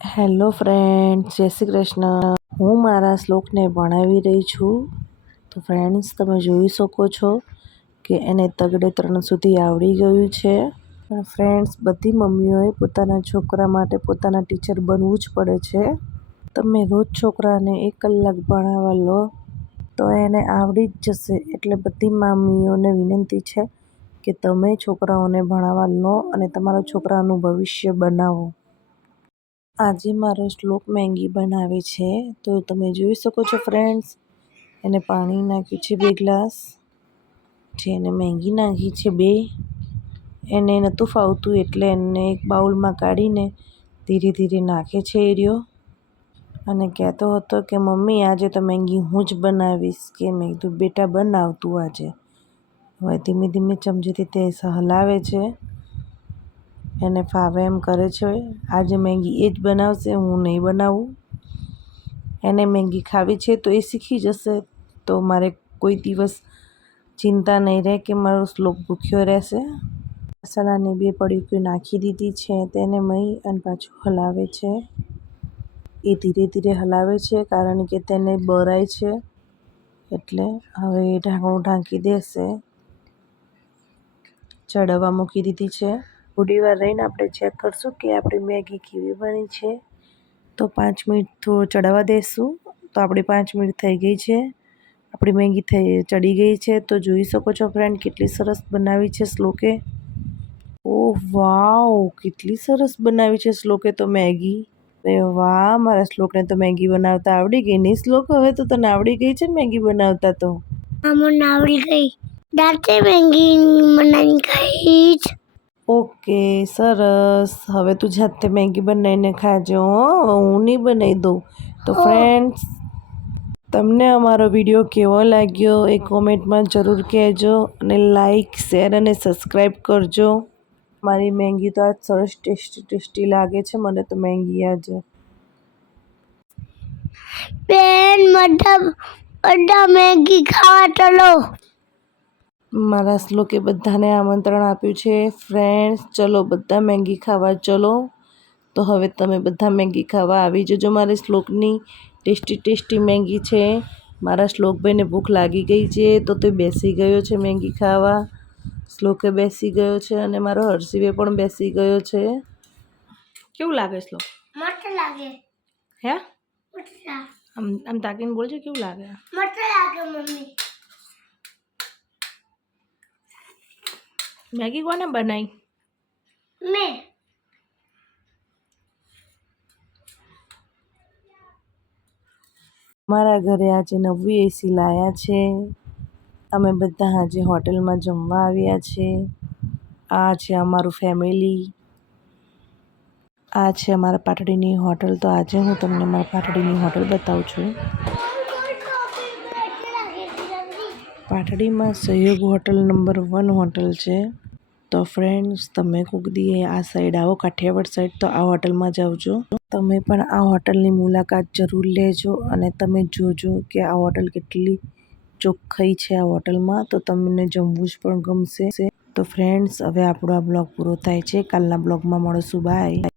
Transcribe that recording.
Hello friends, જય શ્રી કૃષ્ણ. હું મારા શ્લોકને ભણાવી રહી છું. તો ફ્રેન્ડ્સ, તમે જોઈ શકો છો કે એને તગડે 3 સુધી આવડી ગયું છે. પણ ફ્રેન્ડ્સ, બધી મમ્મીઓએ પોતાના છોકરા માટે પોતાના ટીચર બનવું જ પડે છે. તમે રોજ છોકરાને 1 કલાક ભણાવવા લો તો એને આવડી જ જશે. એટલે બધી મમ્મીઓને વિનંતી છે કે તમે છોકરાઓને ભણાવવા લો અને તમારા છોકરાનું ભવિષ્ય બનાવો. આજે મારો શ્લોક મેગી બનાવે છે. તો તમે જોઈ શકો છો ફ્રેન્ડ્સ, એને પાણી નાખ્યું છે 2 ગ્લાસ, જે એને મેગી નાખી છે 2. એને નહોતું ફાવતું એટલે એને એક બાઉલમાં કાઢીને ધીરે ધીરે નાખે છે એરિયો. અને કહેતો હતો કે મમ્મી આજે તો મેગી હું જ બનાવીશ. કે મેં કીધું બેટા બનાવતું આજે. હવે ધીમે ધીમે ચમચીથી તે હલાવે છે, એને ફાવે એમ કરે છે. આજે મેગી એ જ બનાવશે, હું નહીં બનાવું. એને મેગી ખાવી છે તો એ શીખી જશે. તો મારે કોઈ દિવસ ચિંતા નહીં રહે કે મારો શ્લોક ભૂખ્યો રહેશે. મસાલાની 2 પડીકીઓ નાખી દીધી છે, તેને મહી અને પાછું હલાવે છે. એ ધીરે ધીરે હલાવે છે કારણ કે તેને બરાય છે. એટલે હવે એ ઢાંકણું ઢાંકી દેશે. ચડવા મૂકી દીધી છે. થોડી વાર રહીને આપણે ચેક કરશું કે આપણી મેગી કેવી બની છે. તો 5 મિનિટ થોડું ચડવા દઈશું. તો આપણી 5 મિનિટ થઈ ગઈ છે. આપણી મેગી ચડી ગઈ છે. તો જોઈ શકો છો ફ્રેન્ડ, કેટલી સરસ બનાવી છે શ્લોકે. ઓહ વાવ, કેટલી સરસ બનાવી છે શ્લોકે તો મેગી. વાહ, મારા શ્લોકને તો મેગી બનાવતા આવડી ગઈ નહીં શ્લોક? હવે તો તને આવડી ગઈ છે ને મેગી બનાવતા? તો મને આવડી ગઈ. દાંતે મેગી બનાવીને ખાઈશ. ઓકે, સરસ. હવે તું જાતે મેગી બનાવીને ખાજો. હું નહીં બનાવી દઉં. તો ફ્રેન્ડ્સ, તમને અમારો વિડીયો કેવો લાગ્યો એ કોમેન્ટમાં જરૂર કહેજો. અને લાઈક, શેર અને સબસ્ક્રાઈબ કરજો. મારી મેગી તો આજ સરસ ટેસ્ટી લાગે છે મને તો મેગી આજે. બેન બધા મેગી ખાવા ચલો. મારા શ્લોકે બધાને આમંત્રણ આપ્યું છે. ફ્રેન્ડ્સ, ચલો બધા મેગી ખાવા ચલો. તો હવે તમે બધા મેગી ખાવા આવી જજો. મારી શ્લોકની ટેસ્ટી મેગી છે. મારા શ્લોકભાઈને ભૂખ લાગી ગઈ છે તો તે બેસી ગયો છે મેગી ખાવા. શ્લોકે બેસી ગયો છે અને મારો હર્ષિવે પણ બેસી ગયો છે. કેવું લાગે શ્લોક? મસ્ત લાગે. હે? મસ્ત. આમ તાકીને બોલજો, કેવું લાગે? મસ્ત લાગે મમ્મી. મેગી કોને બનાવી? મેં. મારા ઘરે આજે નવી એસી લાયા છે. અમે બધા આજે હોટલમાં જમવા આવ્યા છે. આ છે અમારું ફેમિલી. આ છે અમારા પાટડીની હોટલ. તો આજે હું તમને મારા પાટડીની હોટલ બતાવું છું. પાટડીમાં સહયોગ હોટલ નંબર 1 હોટલ છે. તો ફ્રેન્ડ્સ, તમે કોક દી આ સાઈડ આવો, કાઠિયાવાડ સાઈડ, તો આ હોટલમાં જાવજો. તમે પણ આ હોટલની મુલાકાત જરૂર લેજો અને તમે જોજો કે આ હોટલ કેટલી ચોખ્ખાઈ છે આ હોટલમાં. તો તમને જમવું જ પણ ગમશે. તો ફ્રેન્ડ્સ, હવે આપણો આ બ્લોગ પૂરો થાય છે. કાલના બ્લોગમાં મળશું. બાય.